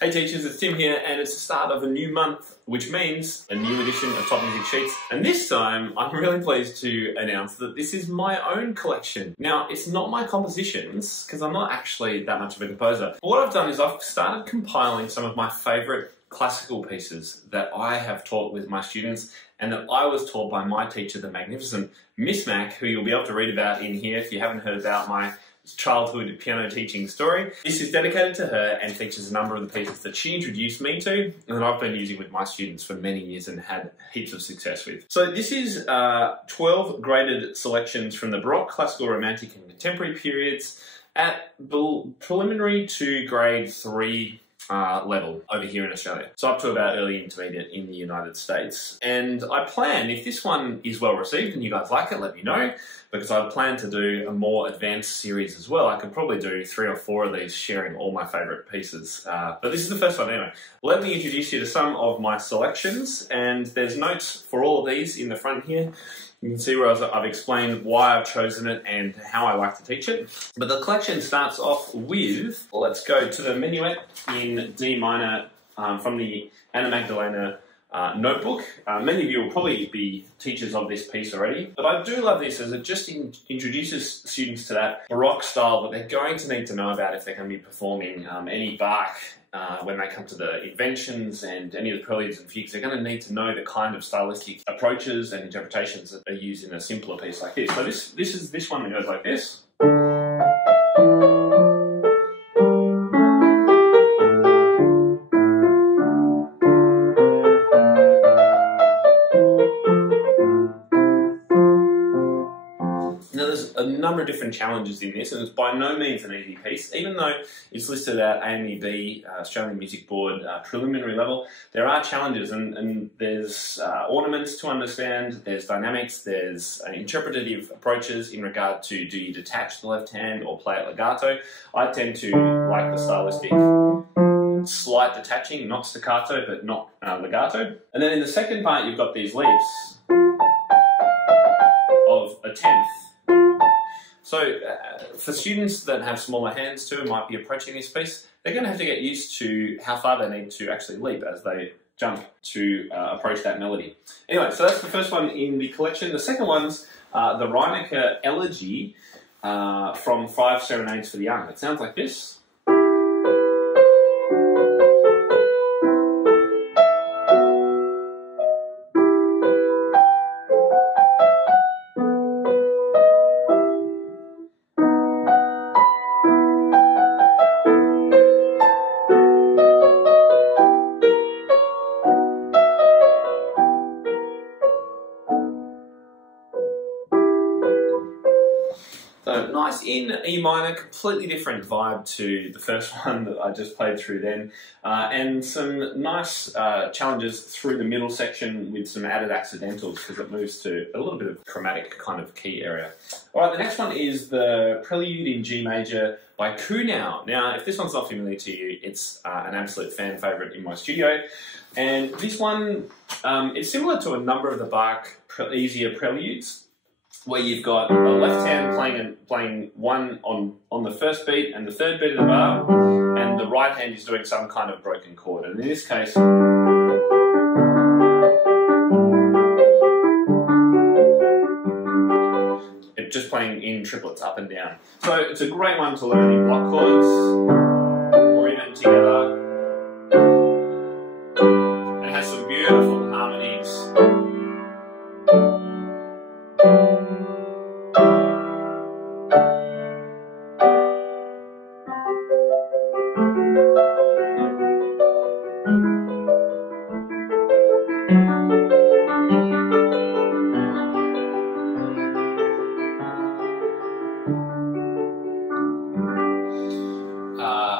Hey teachers, it's Tim here, and it's the start of a new month, which means a new edition of Top Music Sheets. And this time, I'm really pleased to announce that this is my own collection. Now, it's not my compositions, because I'm not actually that much of a composer. But what I've done is I've started compiling some of my favourite classical pieces that I have taught with my students and that I was taught by my teacher, the magnificent Miss Mac, who you'll be able to read about in here if you haven't heard about my childhood piano teaching story. This is dedicated to her and features a number of the pieces that she introduced me to and that I've been using with my students for many years and had heaps of success with. So this is 12 graded selections from the Baroque, Classical, Romantic and Contemporary periods at preliminary to grade 3 level over here in Australia. So up to about early intermediate in the United States. And I plan, if this one is well received and you guys like it, let me know, because I plan to do a more advanced series as well. I could probably do 3 or 4 of these sharing all my favourite pieces. But this is the first one anyway. Let me introduce you to some of my selections, and there's notes for all of these in the front here. You can see where I've explained why I've chosen it and how I like to teach it. But the collection starts off with, let's go to the Minuet in D minor from the Anna Magdalena notebook. Many of you will probably be teachers of this piece already, but I do love this as it just introduces students to that Baroque style that they're going to need to know about if they're going to be performing any Bach. When they come to the inventions and any of the preludes and fugues, they're going to need to know the kind of stylistic approaches and interpretations that are used in a simpler piece like this. So this one that goes like this. Now there's a number of different challenges in this, and it's by no means an easy piece. Even though it's listed at AMEB, Australian Music Board, preliminary level, there are challenges, and there's ornaments to understand, there's dynamics, there's interpretative approaches in regard to do you detach the left hand or play it legato. I tend to like the stylistic slight detaching, not staccato, but not legato. And then in the second part, you've got these leaps of a tenth. So for students that have smaller hands too and might be approaching this piece, they're going to have to get used to how far they need to actually leap as they jump to approach that melody. Anyway, so that's the first one in the collection. The second one's the Reinecke Elegy from 5 Serenades for the Young. It sounds like this. So nice in E minor, completely different vibe to the first one that I just played through then, and some nice challenges through the middle section with some added accidentals because it moves to a little bit of chromatic kind of key area. Alright, the next one is the Prelude in G major by Kuhnau. Now, if this one's not familiar to you, it's an absolute fan favourite in my studio, and this one, it's similar to a number of the Bach easier preludes, where you've got a left hand playing one on the first beat and the third beat of the bar, and the right hand is doing some kind of broken chord. And in this case, it's just playing in triplets up and down. So it's a great one to learn in block chords or even together. It has some beautiful harmonies.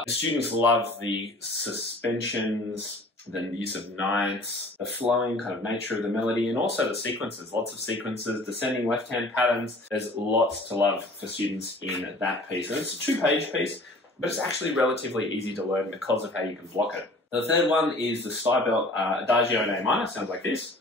Students love the suspensions, the use of ninths, the flowing kind of nature of the melody, and also the sequences. Lots of sequences, descending left-hand patterns. There's lots to love for students in that piece. And it's a 2-page piece, but it's actually relatively easy to learn because of how you can block it. The third one is the Steibelt Adagio in A minor. Sounds like this.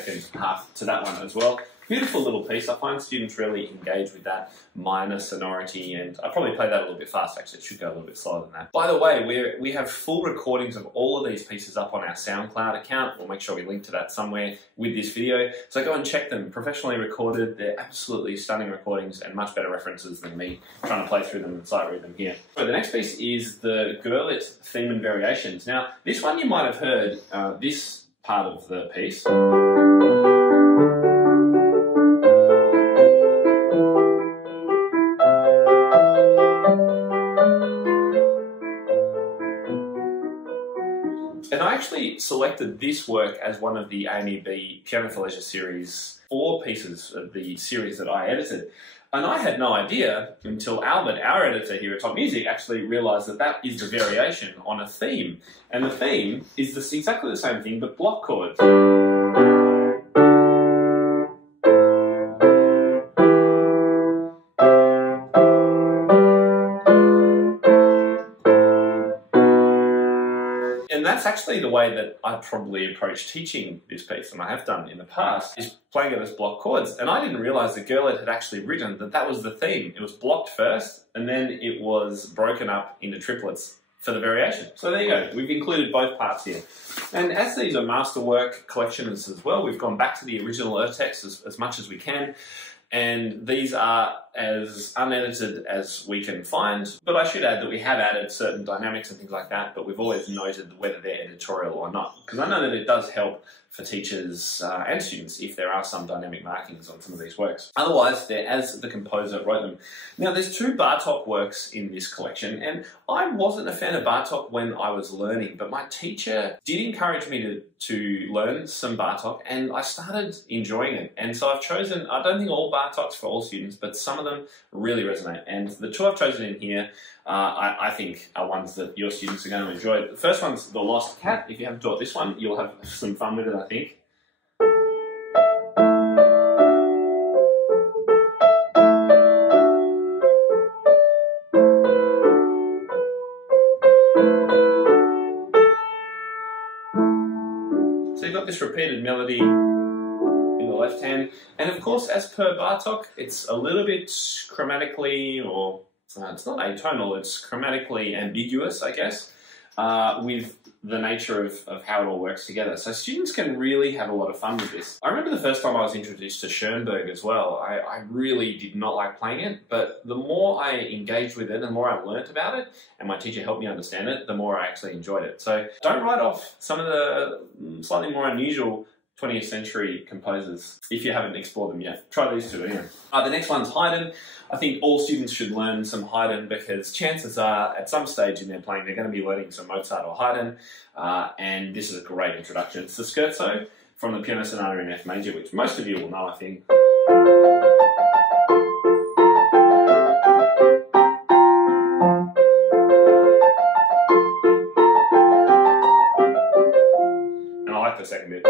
second half to that one as well. Beautiful little piece. I find students really engage with that minor sonority, and I probably play that a little bit fast. Actually, it should go a little bit slower than that. By the way, we have full recordings of all of these pieces up on our SoundCloud account. We'll make sure we link to that somewhere with this video. So go and check them. Professionally recorded. They're absolutely stunning recordings and much better references than me trying to play through them and sight read them here. So the next piece is the Gurlitt Theme and Variations. Now, this one you might have heard, this part of the piece. And I actually selected this work as one of the AMEB Piano for Leisure series 4 pieces of the series that I edited. And I had no idea until Albert, our editor here at Top Music, actually realised that that is the variation on a theme. And the theme is exactly the same thing, but block chords. And that's actually the way that I probably approach teaching this piece, and I have done in the past, is playing it as block chords. And I didn't realise that Gurlitt had actually written that that was the theme. It was blocked first, and then it was broken up into triplets for the variation. So there you go. We've included both parts here. And as these are masterwork collections as well, we've gone back to the original text as much as we can. And these are as unedited as we can find, but I should add that we have added certain dynamics and things like that, but we've always noted whether they're editorial or not, because I know that it does help for teachers and students if there are some dynamic markings on some of these works. Otherwise, they're as the composer wrote them. Now, there's 2 Bartók works in this collection, and I wasn't a fan of Bartók when I was learning, but my teacher did encourage me to learn some Bartók, and I started enjoying it. And so I've chosen, I don't think all Bartóks for all students, but some of them really resonate. And the 2 I've chosen in here, I think are ones that your students are going to enjoy. The first one's The Lost Cat. If you haven't taught this one, you'll have some fun with it, I think. So you've got this repeated melody in the left hand, and of course, as per Bartók, it's a little bit chromatically, or it's not atonal, it's chromatically ambiguous, I guess, with the nature of how it all works together. So students can really have a lot of fun with this. I remember the first time I was introduced to Schoenberg as well. I really did not like playing it, but the more I engaged with it, the more I learnt about it, and my teacher helped me understand it, the more I actually enjoyed it. So don't write off some of the slightly more unusual 20th century composers if you haven't explored them yet. Try these 2 anyway. The next one's Haydn. I think all students should learn some Haydn because chances are at some stage in their playing they're going to be learning some Mozart or Haydn, and this is a great introduction. It's the Scherzo from the Piano Sonata in F major, which most of you will know, I think. And I like the second bit.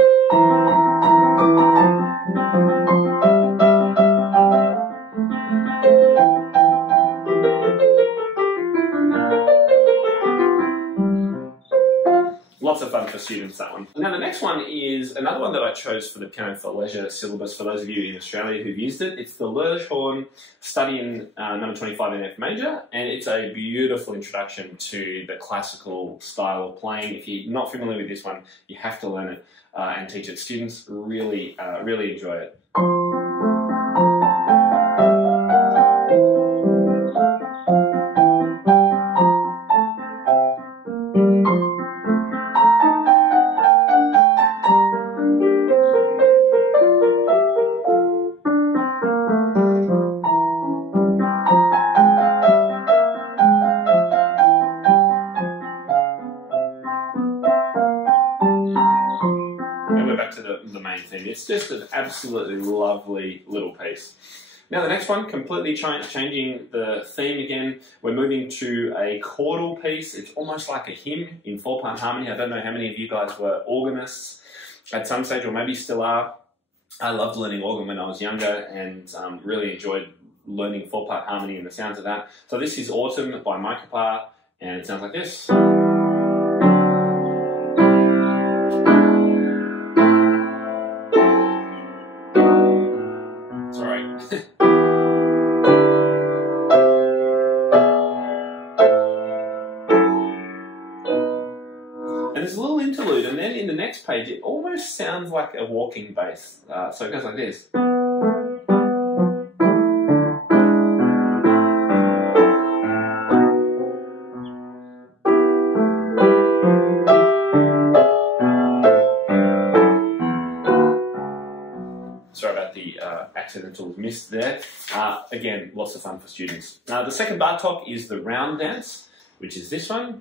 Lots of fun for students, that one. Now the next one is another one that I chose for the Piano for Leisure syllabus for those of you in Australia who've used it. It's the Lerchhorn Study in number 25 in F major, and it's a beautiful introduction to the classical style of playing. If you're not familiar with this one, you have to learn it and teach it. Students really enjoy it. To the main theme. It's just an absolutely lovely little piece. Now the next one, completely changing the theme again. We're moving to a chordal piece. It's almost like a hymn in 4-part harmony. I don't know how many of you guys were organists at some stage, or maybe still are. I loved learning organ when I was younger, and really enjoyed learning 4-part harmony and the sounds of that. So this is Autumn by Micropar, and it sounds like this. And there's a little interlude, and then in the next page it almost sounds like a walking bass. So it goes like this. Sorry about the accidental miss there. Again, lots of fun for students. The second Bartok is the round dance, which is this one.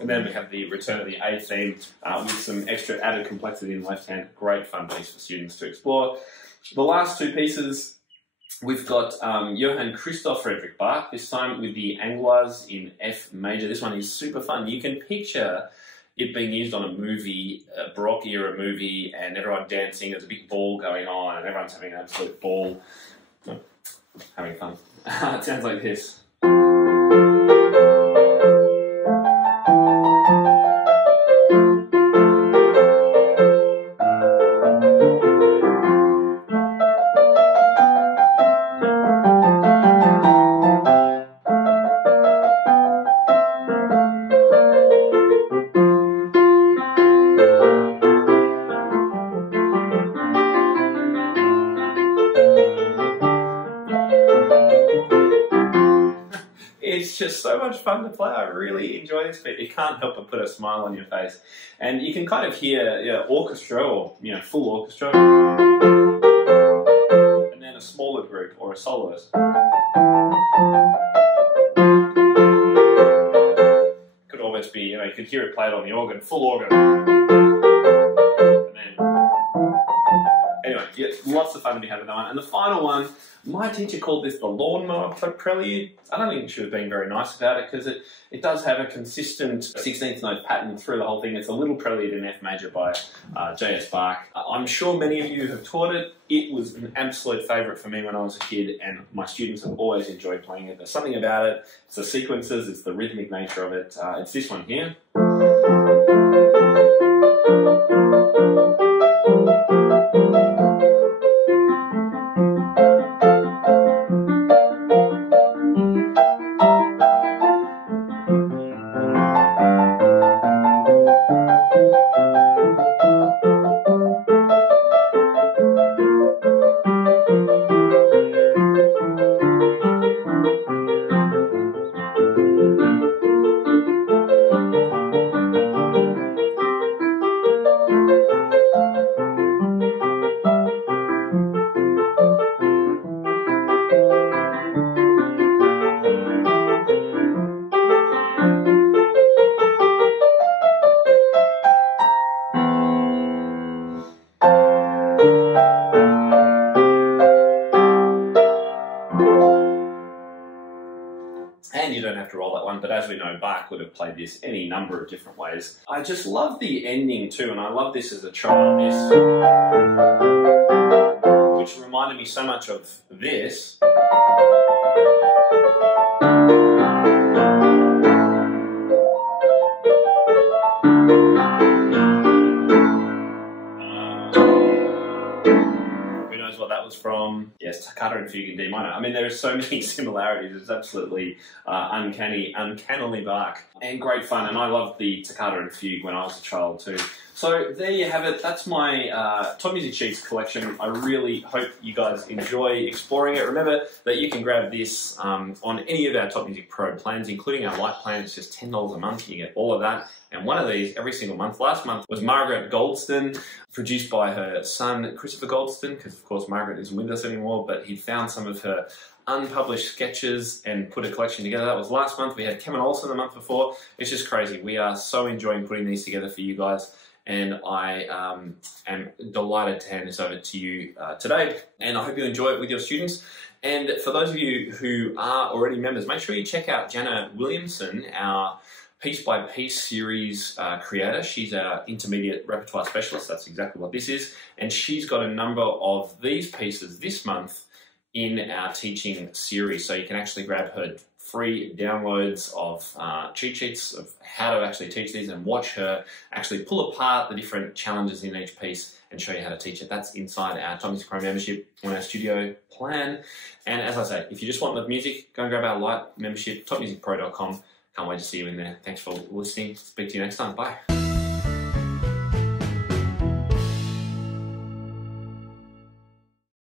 And then we have the return of the A theme with some extra added complexity in the left hand. Great fun piece for students to explore. The last two pieces, we've got Johann Christoph Friedrich Bach, this time with the Angloise in F major. This one is super fun. You can picture it being used on a movie, a Baroque era movie, and everyone dancing. There's a big ball going on, and everyone's having an absolute ball. Having fun. It sounds like this. It's just so much fun to play. I really enjoy this bit. It can't help but put a smile on your face. And you can kind of hear orchestra or full orchestra. And then a smaller group or a soloist. Could almost be, you could hear it played on the organ, full organ. And then, anyway, yeah, lots of fun to be had with that one. And the final one, my teacher called this the lawnmower prelude. I don't think she was being very nice about it because it does have a consistent 16th note pattern through the whole thing. It's a little prelude in F major by J.S. Bach. I'm sure many of you have taught it. It was an absolute favourite for me when I was a kid, and my students have always enjoyed playing it. There's something about it. It's the sequences, it's the rhythmic nature of it. It's this one here. And you don't have to roll that one, but as we know, Bach would have played this any number of different ways. I just love the ending too, and I love this as a child, which reminded me so much of this. What that was from. Yes, Toccata and Fugue in D minor. I mean, there are so many similarities. It's absolutely uncannily Bach. And great fun, and I loved the Toccata and Fugue when I was a child too. So there you have it. That's my Top Music Sheets collection. I really hope you guys enjoy exploring it. Remember that you can grab this on any of our Top Music Pro plans, including our Light plan. It's just $10 a month. You get all of that. And one of these every single month. Last month was Margaret Goldston, produced by her son Christopher Goldston, because of course Margaret isn't with us anymore, but he found some of her unpublished sketches and put a collection together. That was last month. We had Kevin Olsen the month before. It's just crazy. We are so enjoying putting these together for you guys. and I am delighted to hand this over to you today, and I hope you enjoy it with your students. And for those of you who are already members, make sure you check out Jana Williamson, our Piece by Piece series creator. She's our intermediate repertoire specialist. That's exactly what this is. And she's got a number of these pieces this month in our teaching series. So you can actually grab her free downloads of cheat sheets of how to actually teach these, and watch her actually pull apart the different challenges in each piece and show you how to teach it. That's inside our Top Music Pro membership on our studio plan. And as I say, if you just want the music, go and grab our light membership, topmusicpro.com. Can't wait to see you in there. Thanks for listening. Speak to you next time. Bye.